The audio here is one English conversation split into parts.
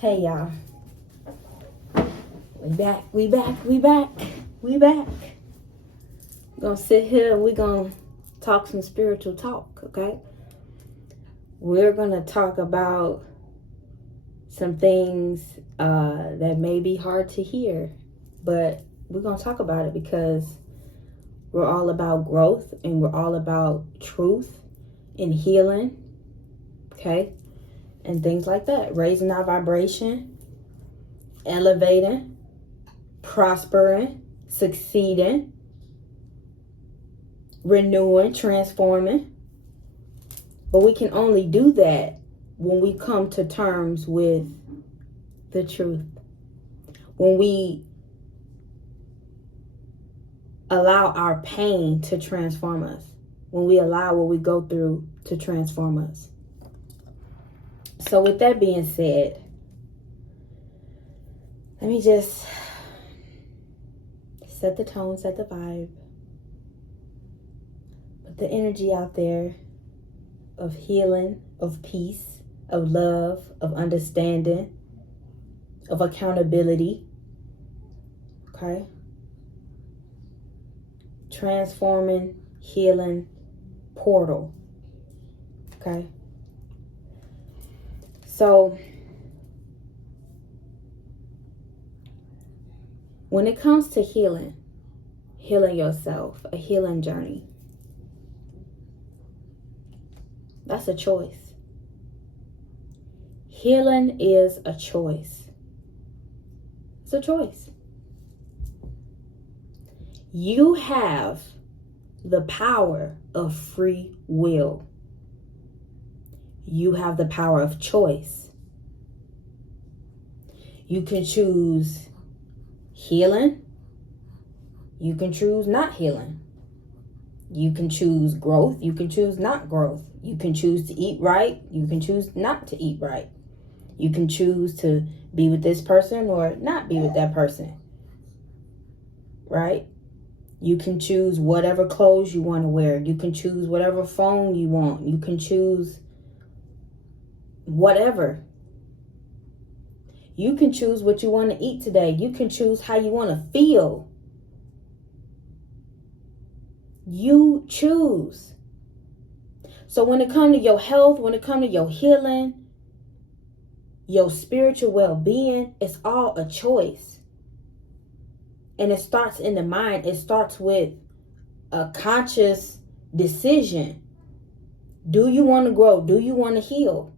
Hey y'all, we back. We're gonna sit here and we're gonna talk some spiritual talk, okay? We're gonna talk about some things that may be hard to hear, but we're gonna talk about it because we're all about growth and we're all about truth and healing, okay? And things like that, raising our vibration, elevating, prospering, succeeding, renewing, transforming. But we can only do that when we come to terms with the truth. When we allow our pain to transform us. When we allow what we go through to transform us. So with that being said, let me just set the tone, set the vibe. Put the energy out there of healing, of peace, of love, of understanding, of accountability. Okay? Transforming, healing, portal. Okay? So, when it comes to healing yourself, a healing journey, that's a choice. Healing is a choice. It's a choice. You have the power of free will. You have the power of choice. You can choose healing. You can choose not healing. You can choose growth. You can choose not growth. You can choose to eat right. You can choose not to eat right. You can choose to be with this person or not be with that person. Right? You can choose whatever clothes you want to wear. You can choose whatever phone you want. You can choose whatever. You can choose what you want to eat today. You can choose how you want to feel. You choose. So when it comes to your health, when it comes to your healing, your spiritual well-being, it's all a choice. And it starts in the mind. It starts with a conscious decision. Do you want to grow? Do you want to heal?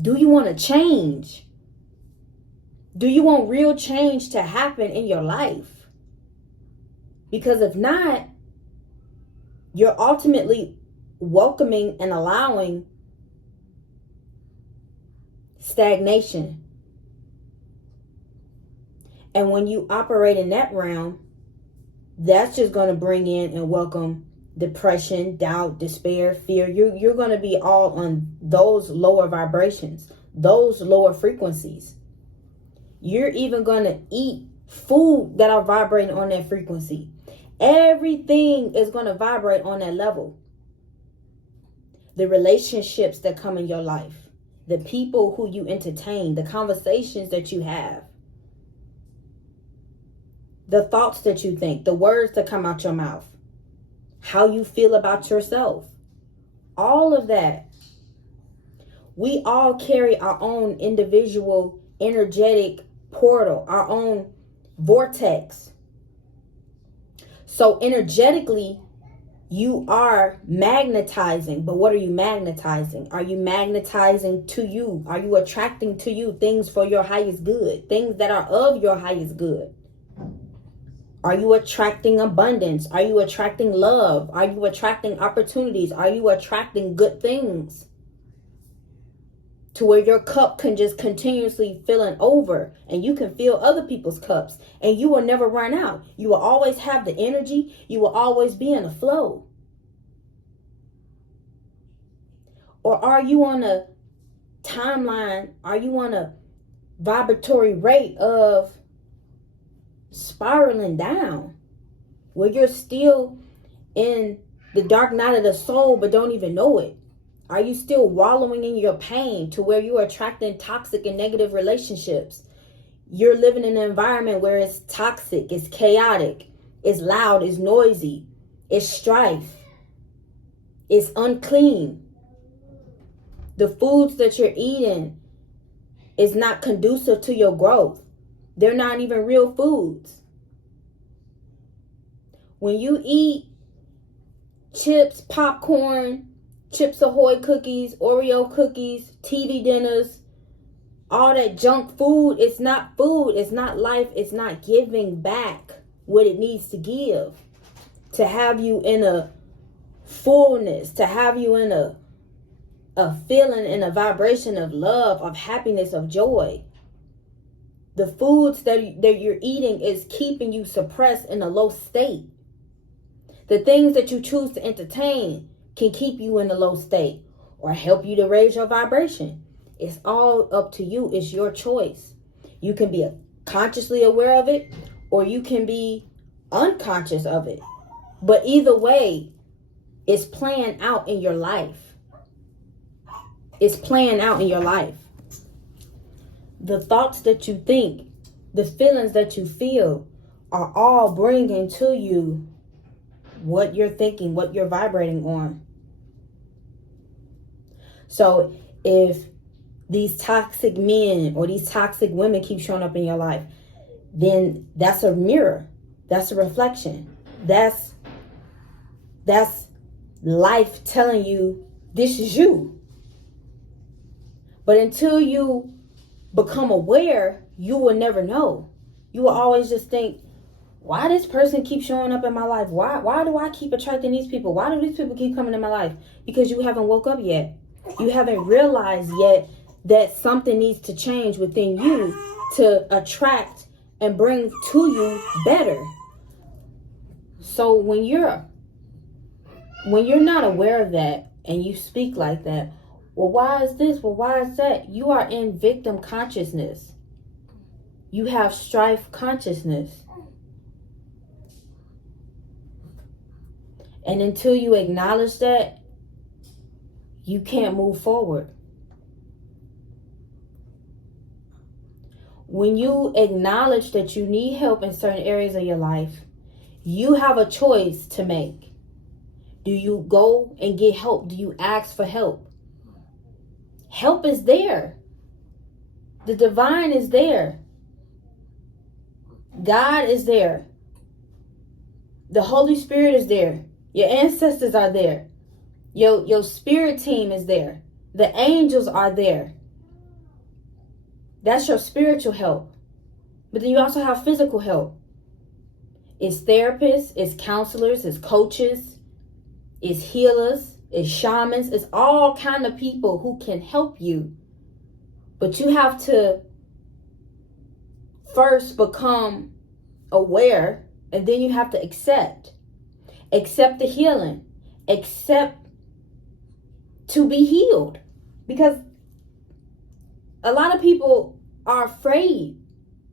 Do you want to change? Do you want real change to happen in your life? Because if not, you're ultimately welcoming and allowing stagnation. And when you operate in that realm, that's just going to bring in and welcome depression, doubt, despair, fear. You're going to be all on those lower vibrations, those lower frequencies. You're even going to eat food that are vibrating on that frequency. Everything is going to vibrate on that level. The relationships that come in your life, the people who you entertain, the conversations that you have, the thoughts that you think, the words that come out your mouth, how you feel about yourself, all of that. We all carry our own individual energetic portal, our own vortex. So energetically, you are magnetizing. But what are you magnetizing? Are you magnetizing to you? Are you attracting to you things for your highest good? Things that are of your highest good? Are you attracting abundance? Are you attracting love? Are you attracting opportunities? Are you attracting good things? To where your cup can just continuously filling over and you can fill other people's cups and you will never run out. You will always have the energy. You will always be in a flow. Or are you on a timeline? Are you on a vibratory rate of spiraling down where you're still in the dark night of the soul but don't even know it? Are you still wallowing in your pain to where you are attracting toxic and negative relationships? You're living in an environment where it's toxic, it's chaotic, it's loud, it's noisy, it's strife, it's unclean. The foods that you're eating is not conducive to your growth. They're not even real foods. When you eat chips, popcorn, Chips Ahoy cookies, Oreo cookies, TV dinners, all that junk food, it's not food, it's not life, it's not giving back what it needs to give. To have you in a fullness, to have you in a feeling and a vibration of love, of happiness, of joy. The foods that you're eating is keeping you suppressed in a low state. The things that you choose to entertain can keep you in a low state or help you to raise your vibration. It's all up to you. It's your choice. You can be consciously aware of it or you can be unconscious of it. But either way, it's playing out in your life. It's playing out in your life. The thoughts that you think, the feelings that you feel are all bringing to you what you're thinking, what you're vibrating on. So if these toxic men or these toxic women keep showing up in your life, then that's a mirror. That's a reflection. That's life telling you this is you. But until you become aware, you will never know. You will always just think, why this person keep showing up in my life? Why do I keep attracting these people? Why do these people keep coming in my life? Because you haven't woke up yet. You haven't realized yet that something needs to change within you to attract and bring to you better. So when you're not aware of that and you speak like that, well, why is this? Well, why is that? You are in victim consciousness. You have strife consciousness. And until you acknowledge that, you can't move forward. When you acknowledge that you need help in certain areas of your life, you have a choice to make. Do you go and get help? Do you ask for help? Help is there. The divine is there. God is there. The Holy Spirit is there. Your ancestors are there. Your spirit team is there. The angels are there. That's your spiritual help. But then you also have physical help. It's therapists, it's counselors, it's coaches, it's healers, it's shamans, it's all kind of people who can help you. But you have to first become aware, and then you have to accept. Accept the healing. Accept to be healed. Because a lot of people are afraid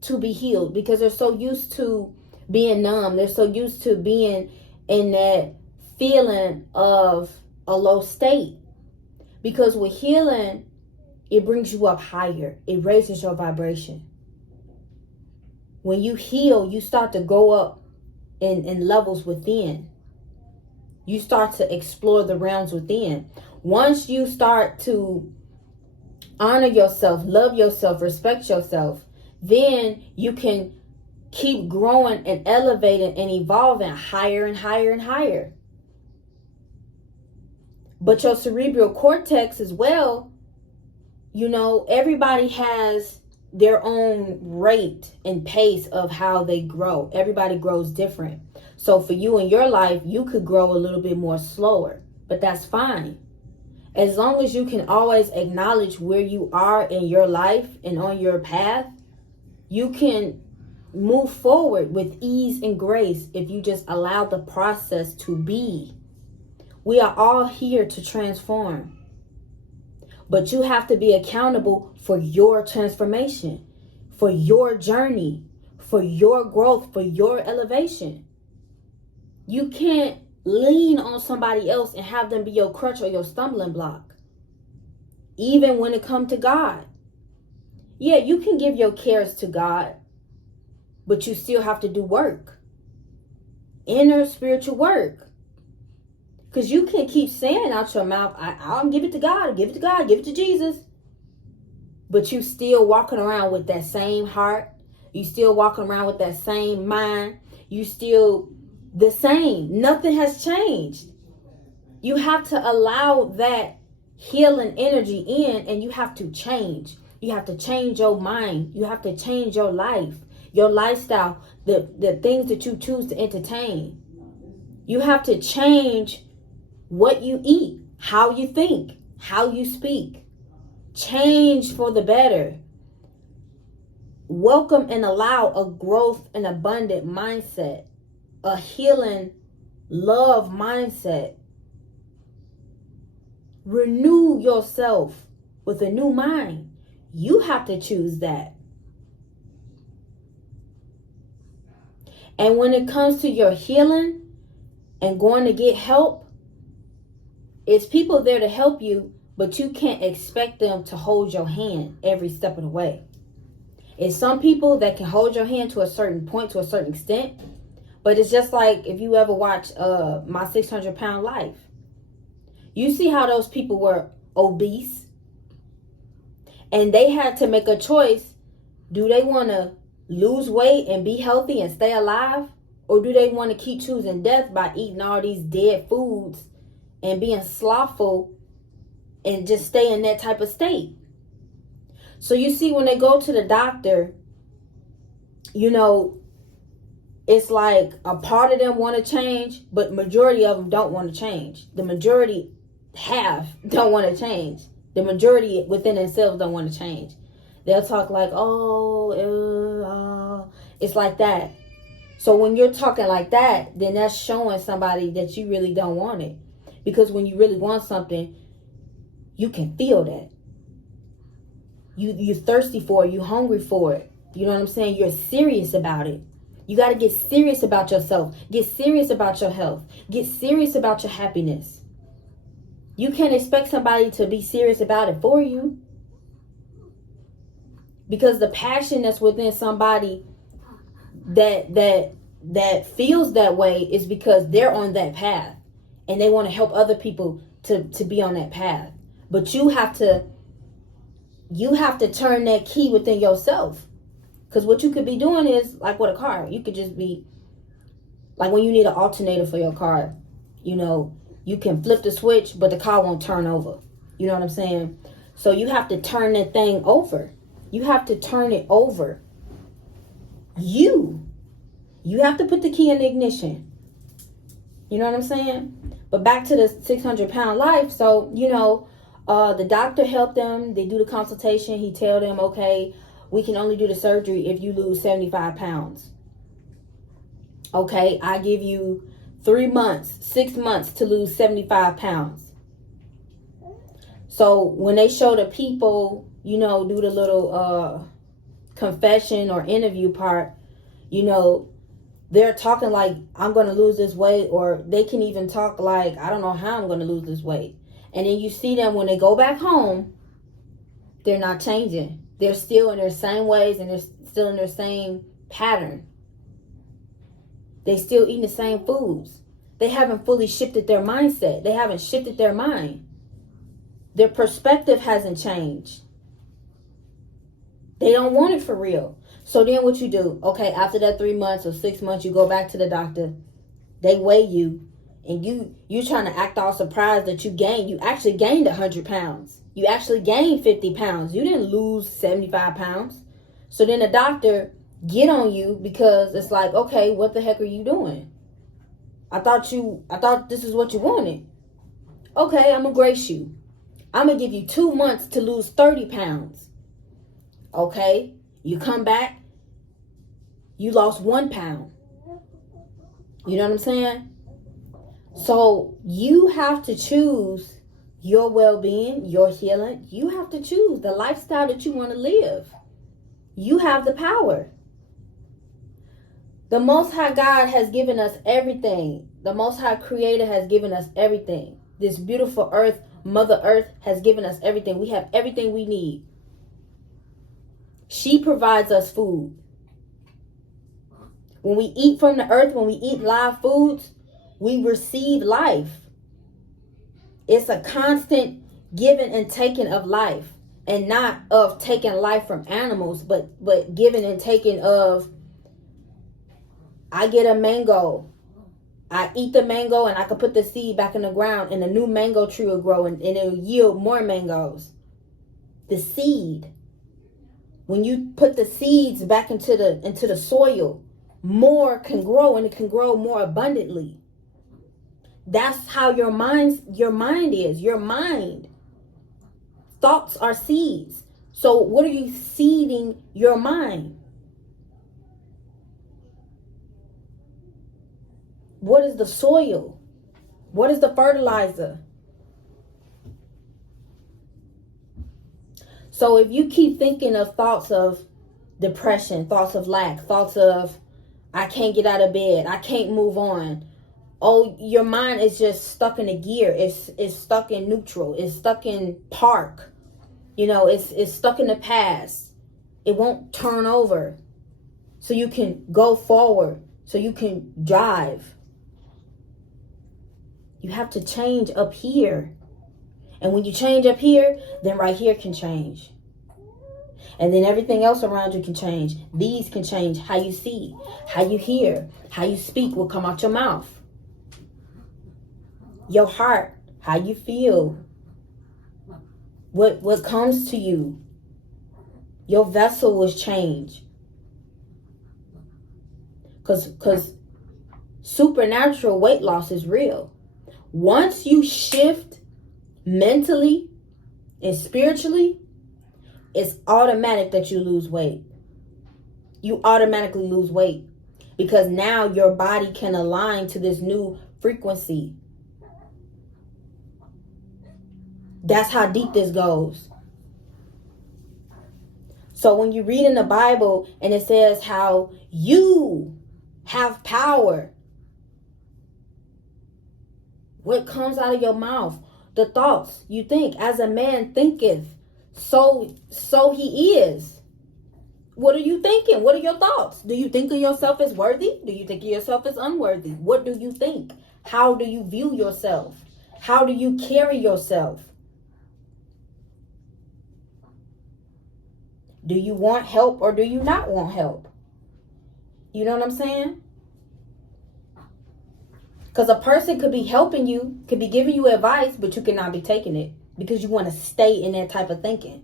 to be healed because they're so used to being numb. They're so used to being in that feeling of a low state. Because with healing, it brings you up higher. It raises your vibration. When you heal, you start to go up in levels within. You start to explore the realms within. Once you start to honor yourself, love yourself, respect yourself, then you can keep growing and elevating and evolving higher and higher and higher. But your cerebral cortex as well, you know, everybody has their own rate and pace of how they grow. Everybody grows different. So for you in your life, you could grow a little bit more slower, but that's fine. As long as you can always acknowledge where you are in your life and on your path, you can move forward with ease and grace if you just allow the process to be. We are all here to transform. But you have to be accountable for your transformation, for your journey, for your growth, for your elevation. You can't lean on somebody else and have them be your crutch or your stumbling block. even when it comes to God. Yeah, you can give your cares to God, but you still have to do work. Inner spiritual work. Because you can keep saying out your mouth, I'll give it to God, give it to God, give it to Jesus. But you still walking around with that same heart. You still walking around with that same mind. You still the same. Nothing has changed. You have to allow that healing energy in, and you have to change. You have to change your mind. You have to change your life, your lifestyle, the things that you choose to entertain. You have to change what you eat, how you think, how you speak. Change for the better. Welcome and allow a growth and abundant mindset, a healing love mindset. Renew yourself with a new mind. You have to choose that. And when it comes to your healing and going to get help, it's people there to help you, but you can't expect them to hold your hand every step of the way. It's some people that can hold your hand to a certain point, to a certain extent. But it's just like if you ever watch My 600 Pound Life. You see how those people were obese. And they had to make a choice. Do they want to lose weight and be healthy and stay alive? Or do they want to keep choosing death by eating all these dead foods and being slothful and just stay in that type of state? So you see, when they go to the doctor, you know, it's like a part of them want to change, but majority of them don't want to change. The majority don't want to change. The majority within themselves don't want to change. They'll talk like, it's like that. So when you're talking like that, then that's showing somebody that you really don't want it. Because when you really want something, you can feel that. You're thirsty for it. You're hungry for it. You know what I'm saying? You're serious about it. You got to get serious about yourself. Get serious about your health. Get serious about your happiness. You can't expect somebody to be serious about it for you. Because the passion that's within somebody that feels that way is because they're on that path. And they want to help other people to be on that path. But you have to turn that key within yourself. Because what you could be doing is, like with a car, you could just be, like when you need an alternator for your car, you know, you can flip the switch, but the car won't turn over. You know what I'm saying? So you have to turn that thing over. You have to turn it over. You have to put the key in the ignition. You know what I'm saying? But back to the 600 pound life. So, you know, the doctor helped them. They do the consultation. He tell them, okay, we can only do the surgery if you lose 75 pounds. Okay, I give you 3 months, 6 months to lose 75 pounds. So when they show the people, you know, do the little confession or interview part, you know, they're talking like, I'm going to lose this weight. Or they can even talk like, I don't know how I'm going to lose this weight. And then you see them when they go back home, they're not changing. They're still in their same ways and they're still in their same pattern. They still eating the same foods. They haven't fully shifted their mindset. They haven't shifted their mind. Their perspective hasn't changed. They don't want it for real. So then what you do? Okay, after that 3 months or 6 months, you go back to the doctor. They weigh you. And you trying to act all surprised that you actually gained 100 pounds. You actually gained 50 pounds. You didn't lose 75 pounds. So then the doctor get on you because it's like, okay, what the heck are you doing? I thought this is what you wanted. Okay, I'm going to grace you. I'm going to give you 2 months to lose 30 pounds. Okay, you come back, you lost 1 pound. You know what I'm saying? So you have to choose your well-being, your healing. You have to choose the lifestyle that you want to live. You have the power. The Most High God has given us everything. The Most High Creator has given us everything. This beautiful earth, Mother Earth has given us everything. We have everything we need. She provides us food. When we eat from the earth, when we eat live foods, we receive life. It's a constant giving and taking of life, and not of taking life from animals, but giving and taking of, I get a mango. I eat the mango and I can put the seed back in the ground and a new mango tree will grow and it'll yield more mangoes. The seed. When you put the seeds back into the soil, more can grow, and it can grow more abundantly. That's how your mind is. Your mind. Thoughts are seeds. So what are you seeding your mind? What is the soil? What is the fertilizer? So if you keep thinking of thoughts of depression, thoughts of lack, thoughts of I can't get out of bed, I can't move on. Oh, your mind is just stuck in a gear. It's stuck in neutral. It's stuck in park. It's stuck in the past. It won't turn over. So you can go forward. So you can drive. You have to change up here. And when you change up here, then right here can change. And then everything else around you can change. These can change. How you see, how you hear, how you speak will come out your mouth. Your heart, how you feel. What comes to you. Your vessel will change. Because supernatural weight loss is real. Once you shift mentally and spiritually, it's automatic that you lose weight. You automatically lose weight because now your body can align to this new frequency. That's how deep this goes. So when you read in the Bible and it says how you have power, what comes out of your mouth, the thoughts you think, as a man thinketh, so he is. What are you thinking? What are your thoughts? Do you think of yourself as worthy? Do you think of yourself as unworthy? What do you think? How do you view yourself? How do you carry yourself? Do you want help or do you not want help? You know what I'm saying? Because a person could be helping you, could be giving you advice, but you cannot be taking it because you want to stay in that type of thinking.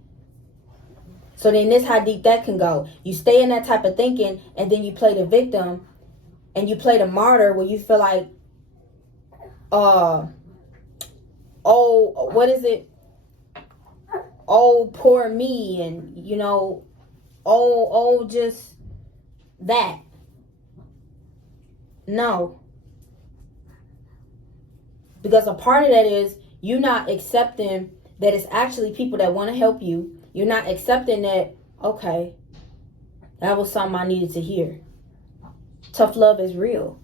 So then this how deep that can go. You stay in that type of thinking and then you play the victim and you play the martyr where you feel like, what is it? Oh, poor me, and just that. No. Because a part of that is you not accepting that it's actually people that want to help you. You're not accepting that, okay, that was something I needed to hear. Tough love is real.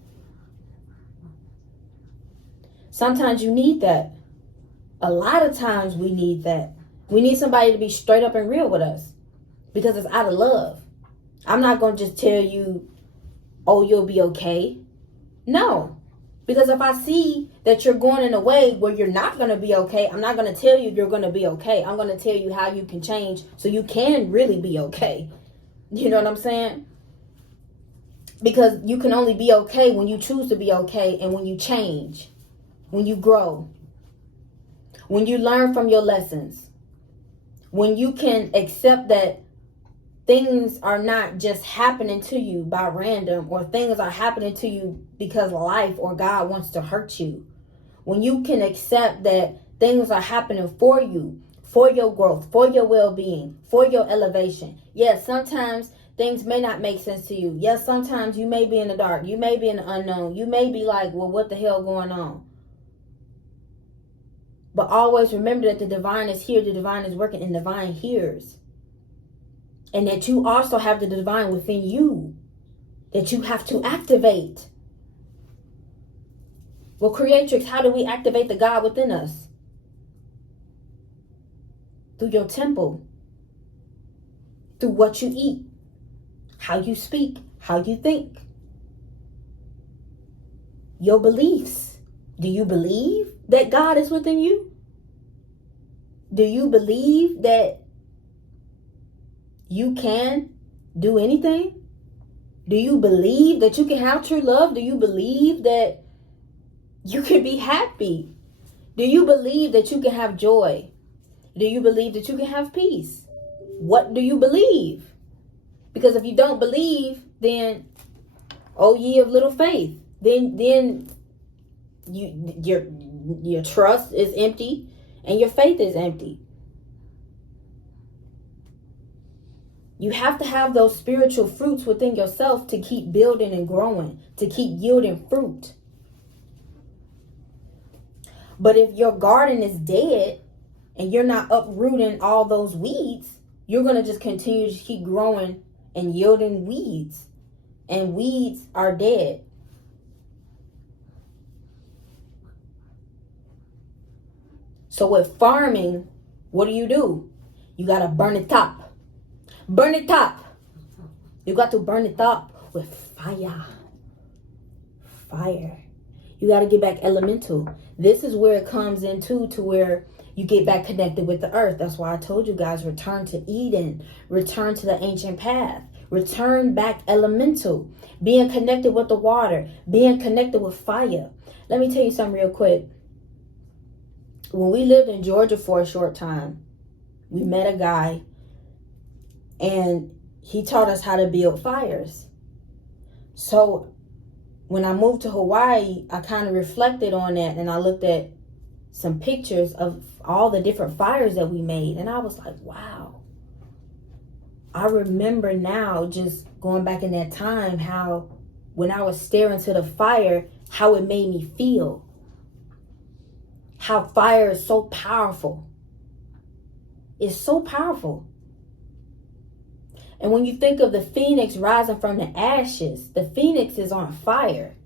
Sometimes you need that. A lot of times we need that. We need somebody to be straight up and real with us because it's out of love. I'm not going to just tell you, oh, you'll be okay. No. Because if I see that you're going in a way where you're not going to be okay, I'm not going to tell you you're going to be okay. I'm going to tell you how you can change so you can really be okay. You know what I'm saying? Because you can only be okay when you choose to be okay and when you change, when you grow, when you learn from your lessons. When you can accept that things are not just happening to you by random, or things are happening to you because life or God wants to hurt you. When you can accept that things are happening for you, for your growth, for your well-being, for your elevation. Yes, sometimes things may not make sense to you. Yes, sometimes you may be in the dark. You may be in the unknown. You may be like, well, what the hell going on? But always remember that the divine is here, the divine is working, and the divine hears. And that you also have the divine within you that you have to activate. Well, Kreatrix, how do we activate the God within us? through your temple, through what you eat, how you speak, how you think, your beliefs. Do you believe that God is within you? Do you believe that you can do anything? Do you believe that you can have true love? Do you believe that you can be happy? Do you believe that you can have joy? Do you believe that you can have peace? What do you believe? Because if you don't believe, then, oh ye of little faith, then your trust is empty and your faith is empty. You have to have those spiritual fruits within yourself to keep building and growing, to keep yielding fruit. But if your garden is dead and you're not uprooting all those weeds, you're going to just continue to keep growing and yielding weeds. And weeds are dead. So with farming, what do? You got to burn it up. Burn it up. You got to burn it up with fire. Fire. You got to get back elemental. This is where it comes into to where you get back connected with the earth. That's why I told you guys, return to Eden. Return to the ancient path. Return back elemental. Being connected with the water. Being connected with fire. Let me tell you something real quick. When we lived in Georgia for a short time, we met a guy and he taught us how to build fires. So when I moved to Hawaii, I kind of reflected on that and I looked at some pictures of all the different fires that we made. And I was like, wow. I remember now just going back in that time how when I was staring to the fire, how it made me feel. How fire is so powerful. It's so powerful. And when you think of the phoenix rising from the ashes, the phoenix is on fire.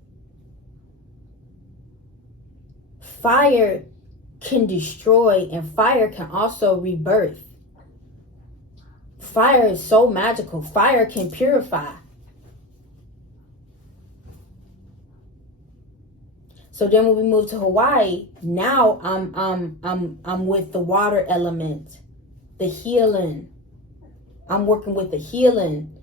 Fire can destroy and fire can also rebirth. Fire is so magical. Fire can purify. So then when we moved to Hawaii, now I'm with the water element, the healing. I'm working with the healing.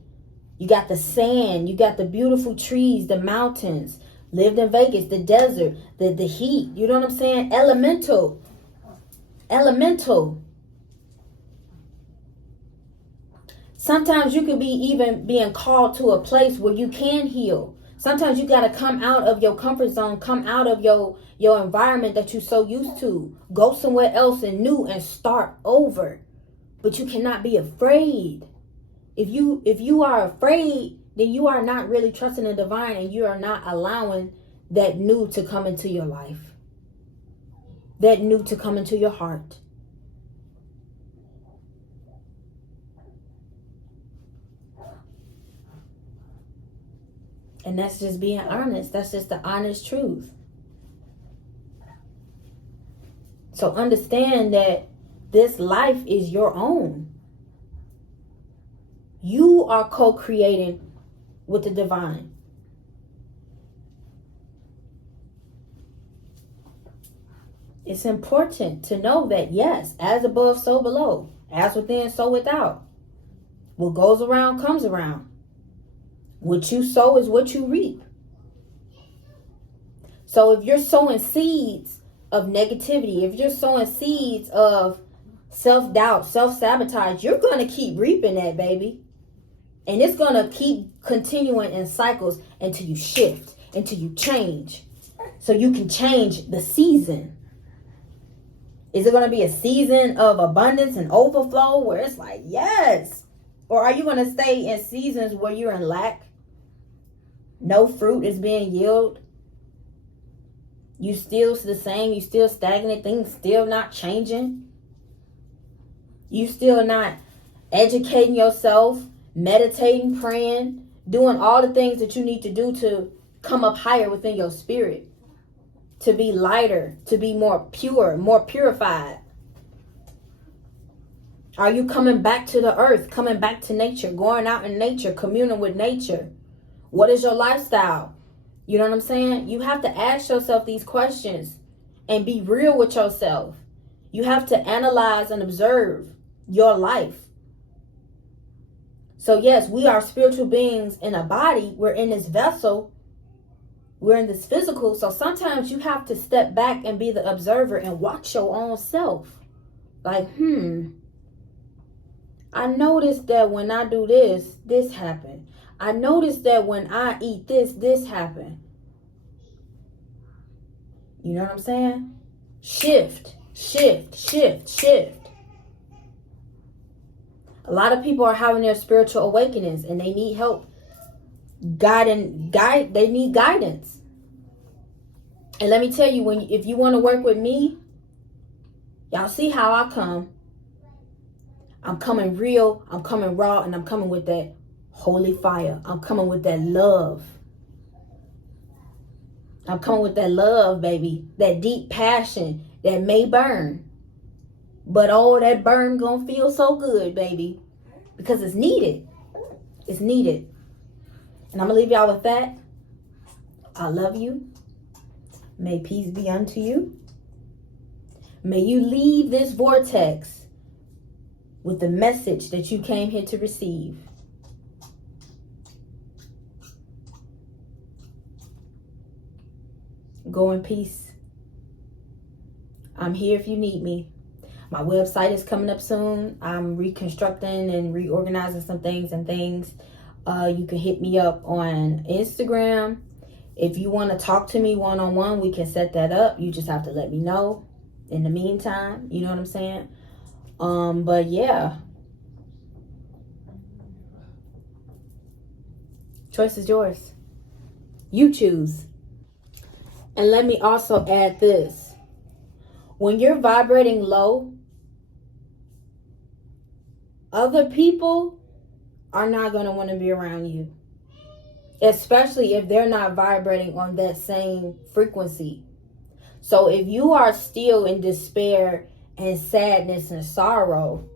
You got the sand, you got the beautiful trees, the mountains. Lived in Vegas, the desert, the heat. You know what I'm saying? Elemental. Sometimes you could be even being called to a place where you can heal. Sometimes you got to come out of your comfort zone, come out of your environment that you're so used to. Go somewhere else and new and start over. But you cannot be afraid. If you are afraid, then you are not really trusting the divine and you are not allowing that new to come into your life. That new to come into your heart. And that's just being honest. That's just the honest truth. So understand that this life is your own. You are co-creating with the divine. It's important to know that, yes, as above, so below. As within, so without. What goes around comes around. What you sow is what you reap. So if you're sowing seeds of negativity, if you're sowing seeds of self-doubt, self-sabotage, you're going to keep reaping that, baby. And it's going to keep continuing in cycles until you shift, until you change. So you can change the season. Is it going to be a season of abundance and overflow where it's like, yes? Or are you going to stay in seasons where you're in lack? No fruit is being yielded. You still the same. You still stagnant. Things still not changing. You still not educating yourself, meditating, praying, doing all the things that you need to do to come up higher within your spirit. To be lighter, to be more pure, more purified. Are you coming back to the earth, coming back to nature, going out in nature, communing with nature? What is your lifestyle? You know what I'm saying? You have to ask yourself these questions and be real with yourself. You have to analyze and observe your life. So yes, we are spiritual beings in a body. We're in this vessel. We're in this physical. So sometimes you have to step back and be the observer and watch your own self. Like, I noticed that when I do this, this happened. I noticed that when I eat this, this happened. You know what I'm saying? Shift, shift, shift, shift. A lot of people are having their spiritual awakenings and they need help. They need guidance. And let me tell you, if you want to work with me, y'all see how I come. I'm coming real, I'm coming raw, and I'm coming with that holy fire. I'm coming with that love. I'm coming with that love, baby. That deep passion that may burn. But oh, that burn gonna feel so good, baby. Because it's needed. It's needed. And I'm gonna leave y'all with that. I love you. May peace be unto you. May you leave this vortex with the message that you came here to receive. Go in peace. I'm here if you need me. My website is coming up soon. I'm reconstructing and reorganizing some things and things. You can hit me up on Instagram. If you want to talk to me one-on-one, we can set that up. You just have to let me know in the meantime. You know what I'm saying? But yeah. Choice is yours. You choose. And let me also add this. When you're vibrating low, other people are not going to want to be around you. Especially if they're not vibrating on that same frequency. So if you are still in despair and sadness and sorrow,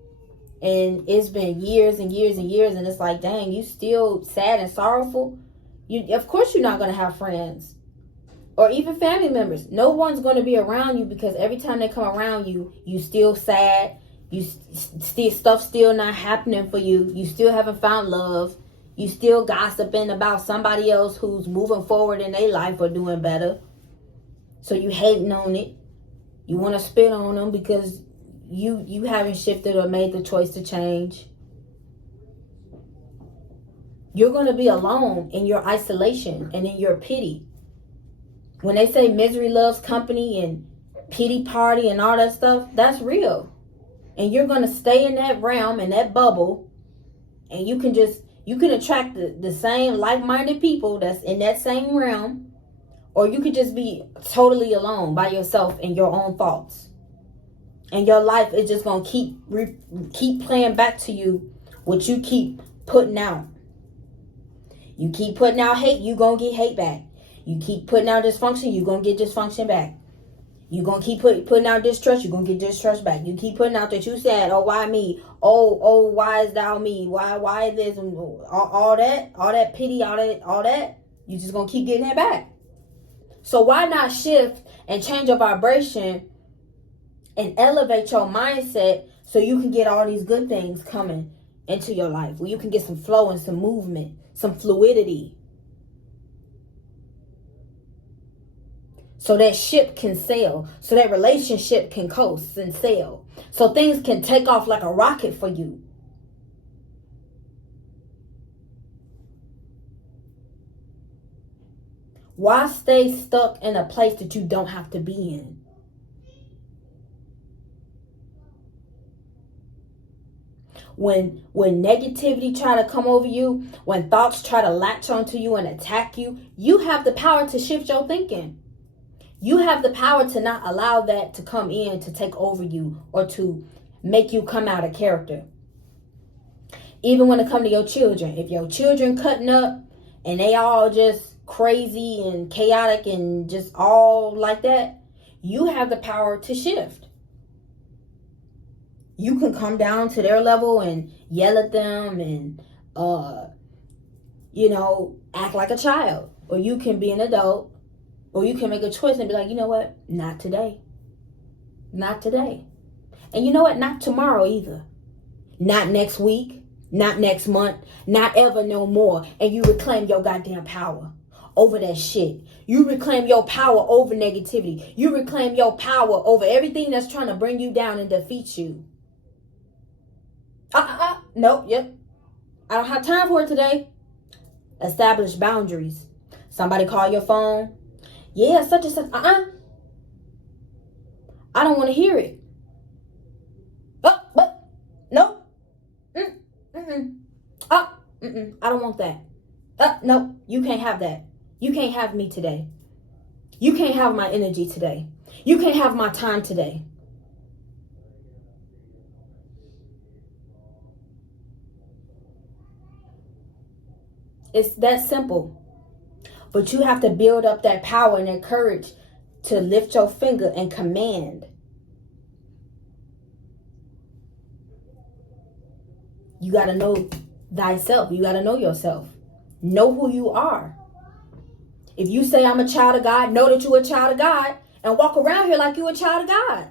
and it's been years and years and years, and it's like, dang, you still sad and sorrowful, of course you're not going to have friends. Or even family members. No one's going to be around you because every time they come around you, you still sad. Stuff still not happening for you. You still haven't found love. You still gossiping about somebody else who's moving forward in their life or doing better. So you hating on it. You want to spit on them because you haven't shifted or made the choice to change. You're going to be alone in your isolation and in your pity. When they say misery loves company and pity party and all that stuff, that's real. And you're going to stay in that realm, in that bubble, and you can attract the same like-minded people that's in that same realm, or you could just be totally alone by yourself in your own thoughts. And your life is just going to keep playing back to you what you keep putting out. You keep putting out hate, you're going to get hate back. You keep putting out dysfunction, you're going to get dysfunction back. You're going to keep putting out distrust, you're going to get distrust back. You keep putting out that you sad, oh, why me? Oh, why is thou me? Why this? All that pity, all that, you're just going to keep getting it back. So why not shift and change your vibration and elevate your mindset so you can get all these good things coming into your life, where you can get some flow and some movement, some fluidity. So that ship can sail. So that relationship can coast and sail. So things can take off like a rocket for you. Why stay stuck in a place that you don't have to be in? When negativity try to come over you, when thoughts try to latch onto you and attack you, you have the power to shift your thinking. You have the power to not allow that to come in to take over you or to make you come out of character. Even when it comes to your children, if your children cutting up and they all just crazy and chaotic and just all like that, you have the power to shift. You can come down to their level and yell at them and, act like a child. Or you can be an adult. Or you can make a choice and be like, you know what? Not today. Not today. And you know what? Not tomorrow either. Not next week. Not next month. Not ever no more. And you reclaim your goddamn power over that shit. You reclaim your power over negativity. You reclaim your power over everything that's trying to bring you down and defeat you. Nope, yep. I don't have time for it today. Establish boundaries. Somebody call your phone. Yeah, such and such. I don't want to hear it. But no. I don't want that. No, you can't have that. You can't have me today. You can't have my energy today. You can't have my time today. It's that simple. But you have to build up that power and that courage to lift your finger and command. You got to know thyself. You got to know yourself. Know who you are. If you say I'm a child of God, know that you're a child of God and walk around here like you're a child of God.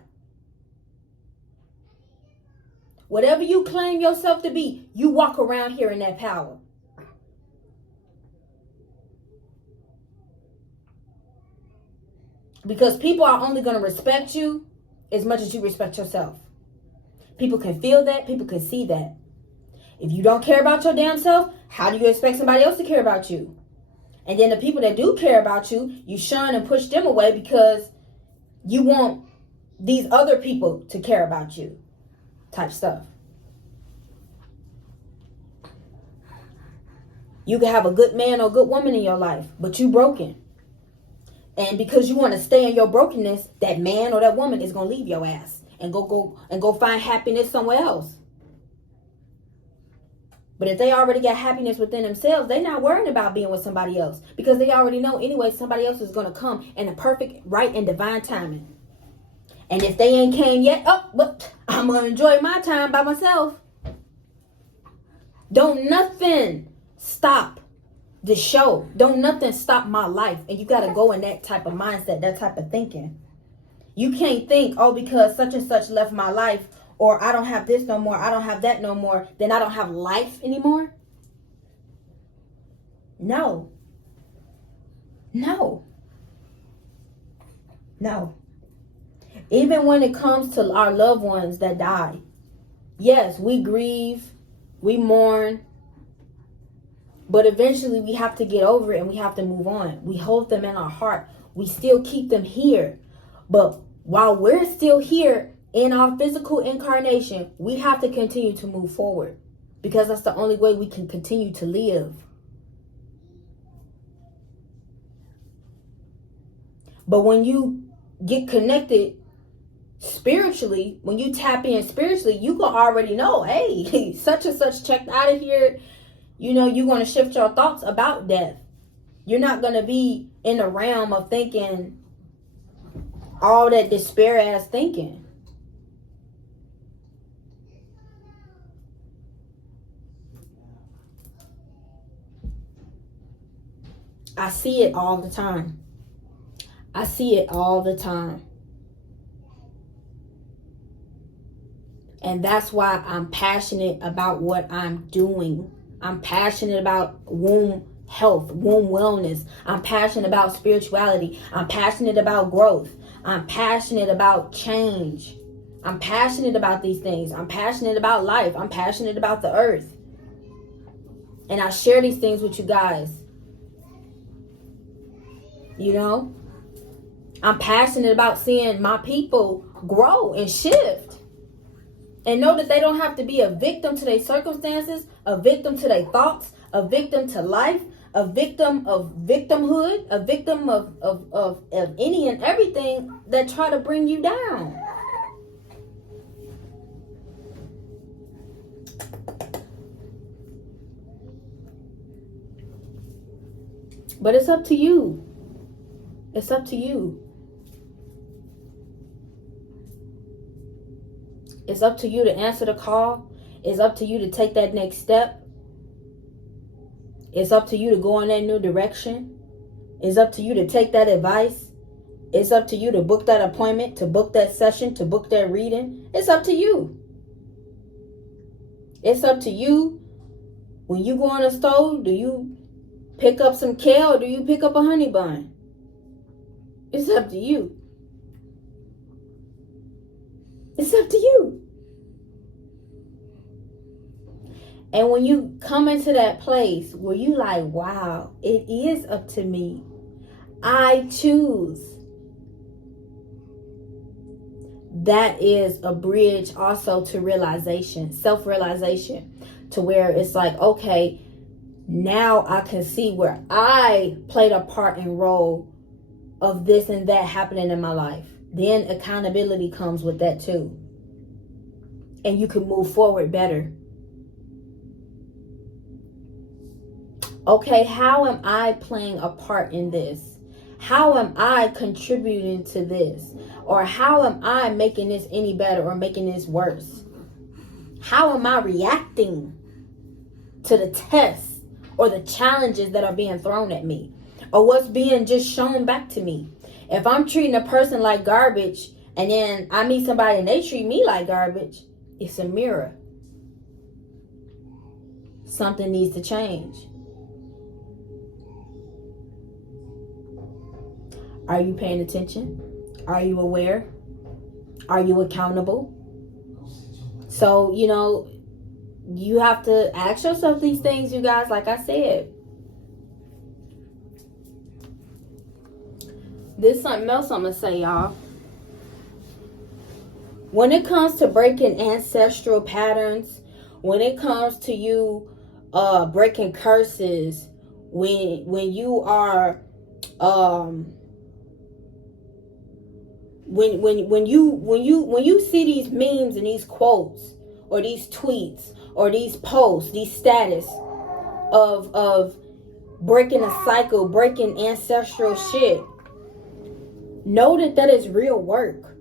Whatever you claim yourself to be, you walk around here in that power. Because people are only going to respect you as much as you respect yourself. People can feel that. People can see that. If you don't care about your damn self, how do you expect somebody else to care about you? And then the people that do care about you, you shun and push them away because you want these other people to care about you. Type stuff. You can have a good man or good woman in your life, but you broken. And because you want to stay in your brokenness, that man or that woman is going to leave your ass and go find happiness somewhere else. But if they already got happiness within themselves, they're not worrying about being with somebody else because they already know anyway somebody else is going to come in a perfect, right, and divine timing. And if they ain't came yet, but I'm going to enjoy my time by myself. Don't nothing stop the show. Don't nothing stop my life. And you got to go in that type of mindset, that type of thinking. You can't think, because such and such left my life, or I don't have this no more, I don't have that no more, then I don't have life anymore. No. Even when it comes to our loved ones that die, yes, we grieve, we mourn, but eventually we have to get over it and we have to move on. We hold them in our heart. We still keep them here. But while we're still here in our physical incarnation, we have to continue to move forward because that's the only way we can continue to live. But when you get connected spiritually, when you tap in spiritually, you can already know, hey, such and such checked out of here. You're going to shift your thoughts about death. You're not going to be in the realm of thinking all that despair ass thinking. I see it all the time. And that's why I'm passionate about what I'm doing. I'm passionate about womb health, womb wellness. I'm passionate about spirituality. I'm passionate about growth. I'm passionate about change. I'm passionate about these things. I'm passionate about life. I'm passionate about the earth. And I share these things with you guys. I'm passionate about seeing my people grow and shift. And know that they don't have to be a victim to their circumstances, a victim to their thoughts, a victim to life, a victim of victimhood, a victim of any and everything that try to bring you down. But it's up to you. It's up to you. It's up to you to answer the call. It's up to you to take that next step. It's up to you to go in that new direction. It's up to you to take that advice. It's up to you to book that appointment, to book that session, to book that reading. It's up to you. It's up to you. When you go on a stove, do you pick up some kale or do you pick up a honey bun? It's up to you. It's up to you. And when you come into that place where you like, wow, it is up to me. I choose. That is a bridge also to realization, self-realization, to where it's like, okay, now I can see where I played a part and role of this and that happening in my life. Then accountability comes with that too. And you can move forward better. Okay, how am I playing a part in this? How am I contributing to this? Or how am I making this any better or making this worse? How am I reacting to the tests or the challenges that are being thrown at me? Or what's being just shown back to me? If I'm treating a person like garbage and then I meet somebody and they treat me like garbage, it's a mirror. Something needs to change. Are you paying attention? Are you aware? Are you accountable? So, you have to ask yourself these things, you guys, like I said. There's something else I'm going to say, y'all. When it comes to breaking ancestral patterns, when it comes to you breaking curses, when you are when you see these memes and these quotes or these tweets or these posts, these status of breaking a cycle, breaking ancestral shit, know that is real work.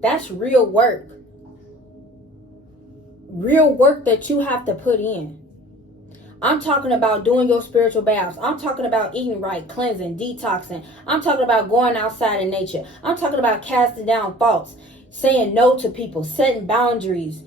That's real work. Real work that you have to put in. I'm talking about doing your spiritual baths. I'm talking about eating right, cleansing, detoxing. I'm talking about going outside in nature. I'm talking about casting down faults, saying no to people, setting boundaries,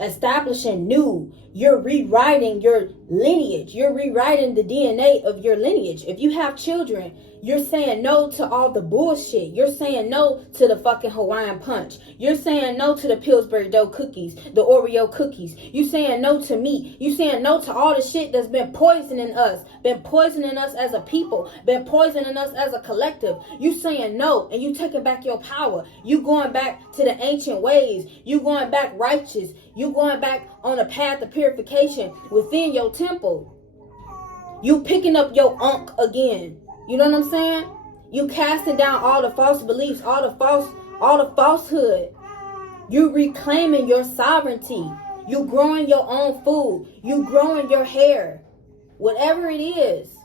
establishing new. You're rewriting your lineage. You're rewriting the DNA of your lineage. If you have children, you're saying no to all the bullshit. You're saying no to the fucking Hawaiian punch. You're saying no to the Pillsbury dough cookies, the Oreo cookies. You saying no to meat. You saying no to all the shit that's been poisoning us as a people, been poisoning us as a collective. You saying no, and you taking back your power. You going back to the ancient ways. You going back righteous. You going back on a path of purification within your temple. You picking up your unk again. You know what I'm saying? You casting down all the false beliefs, all the falsehood. You reclaiming your sovereignty. You growing your own food. You growing your hair. Whatever it is.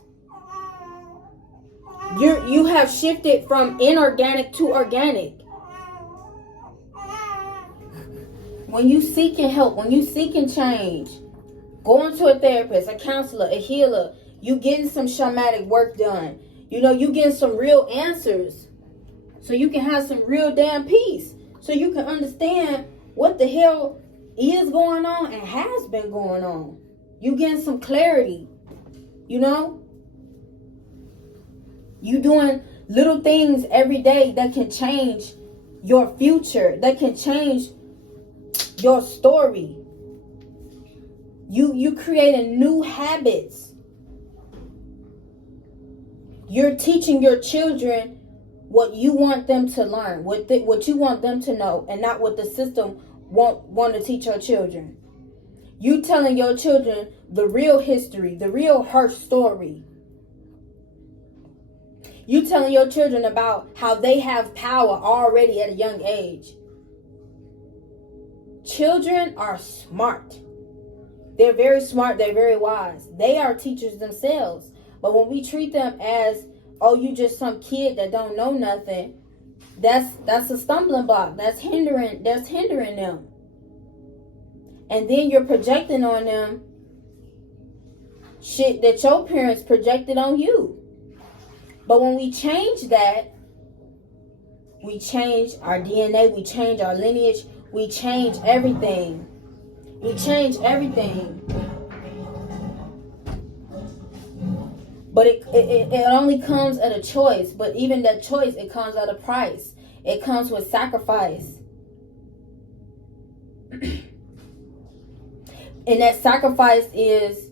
You have shifted from inorganic to organic. When you seeking help, when you seeking change, going to a therapist, a counselor, a healer, you getting some shamanic work done. You getting some real answers. So you can have some real damn peace. So you can understand what the hell is going on and has been going on. You getting some clarity. You doing little things every day that can change your future, that can change your story. You creating new habits. You're teaching your children what you want them to learn, what you want them to know, and not what the system want to teach your children. You telling your children the real history, the real her story. You telling your children about how they have power already at a young age. Children are smart. They're very smart. They're very wise. They are teachers themselves. But when we treat them as, oh, you just some kid that don't know nothing, that's a stumbling block. That's hindering them. And then you're projecting on them shit that your parents projected on you. But when we change that, we change our DNA, we change our lineage, we change everything. We change everything. But it only comes at a choice. But even that choice, it comes at a price. It comes with sacrifice. And that sacrifice is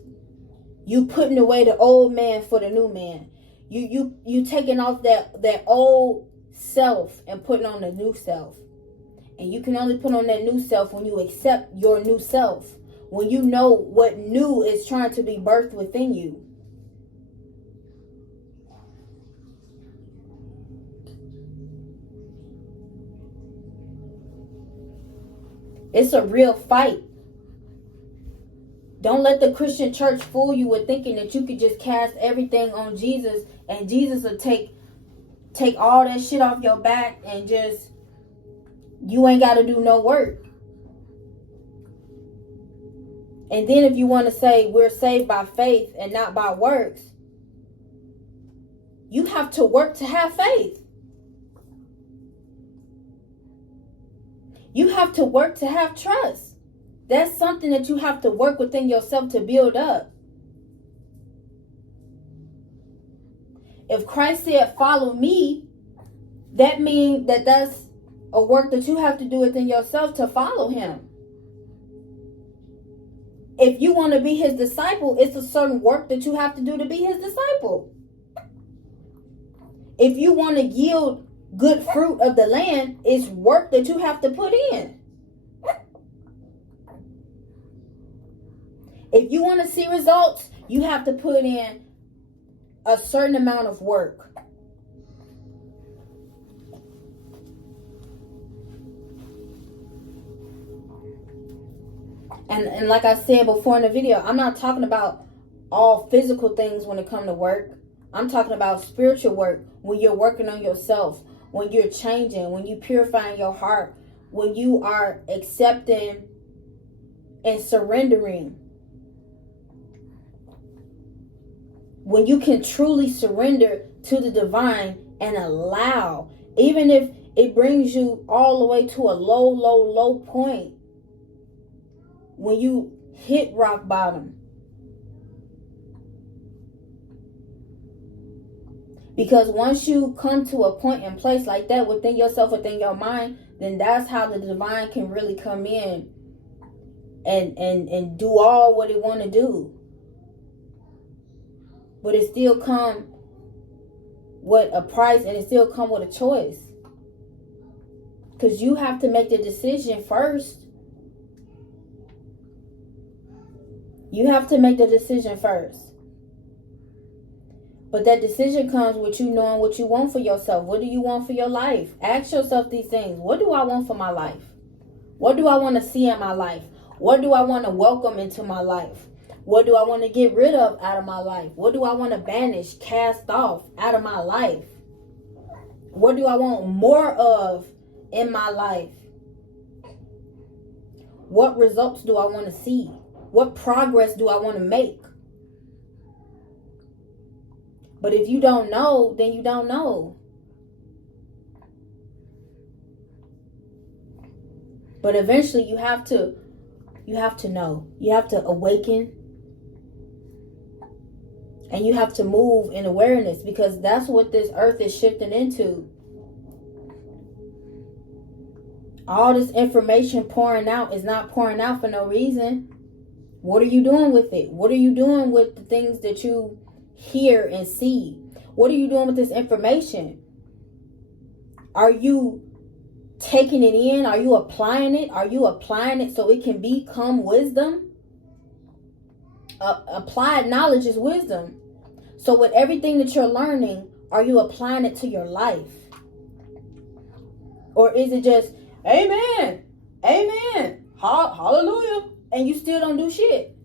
you putting away the old man for the new man. You taking off that old self and putting on the new self. And you can only put on that new self when you accept your new self. When you know what new is trying to be birthed within you. It's a real fight. Don't let the Christian church fool you with thinking that you could just cast everything on Jesus and Jesus will take all that shit off your back and just, you ain't got to do no work. And then if you want to say we're saved by faith and not by works, you have to work to have faith. You have to work to have trust. That's something that you have to work within yourself to build up. If Christ said, follow me, that means that that's a work that you have to do within yourself to follow him. If you want to be his disciple, it's a certain work that you have to do to be his disciple. If you want to yield good fruit of the land, it's work that you have to put in. If you want to see results, you have to put in a certain amount of work. And like I said before in the video, I'm not talking about all physical things when it comes to work. I'm talking about spiritual work, when you're working on yourself, when you're changing, when you're purifying your heart, when you are accepting and surrendering. When you can truly surrender to the divine and allow, even if it brings you all the way to a low point, when you hit rock bottom. Because once you come to a point and place like that within yourself, within your mind, then that's how the divine can really come in and do all what it want to do. But it still come with a price and it still come with a choice. Because you have to make the decision first. You have to make the decision first. But that decision comes with you knowing what you want for yourself. What do you want for your life? Ask yourself these things. What do I want for my life? What do I want to see in my life? What do I want to welcome into my life? What do I want to get rid of out of my life? What do I want to banish, cast off out of my life? What do I want more of in my life? What results do I want to see? What progress do I want to make? But if you don't know, then you don't know. But eventually you have to know. You have to awaken. And you have to move in awareness, because that's what this earth is shifting into. All this information pouring out is not pouring out for no reason. What are you doing with it? What are you doing with the things that you hear and see? What are you doing with this information? Are you taking it in? Are you applying it? Are you applying it so it can become wisdom? Applied knowledge is wisdom. So with everything that you're learning, are you applying it to your life? Or is it just, amen, amen, hallelujah, and you still don't do shit?